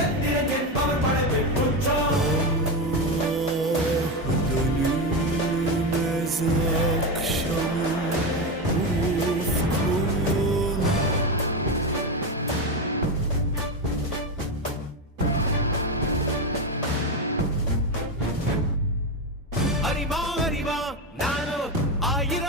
எந்திரன் என்பவர் படைப்பின் குற்றம். Dönülmez akşamın ufkun. அறிவா அறிவா நானோ 1000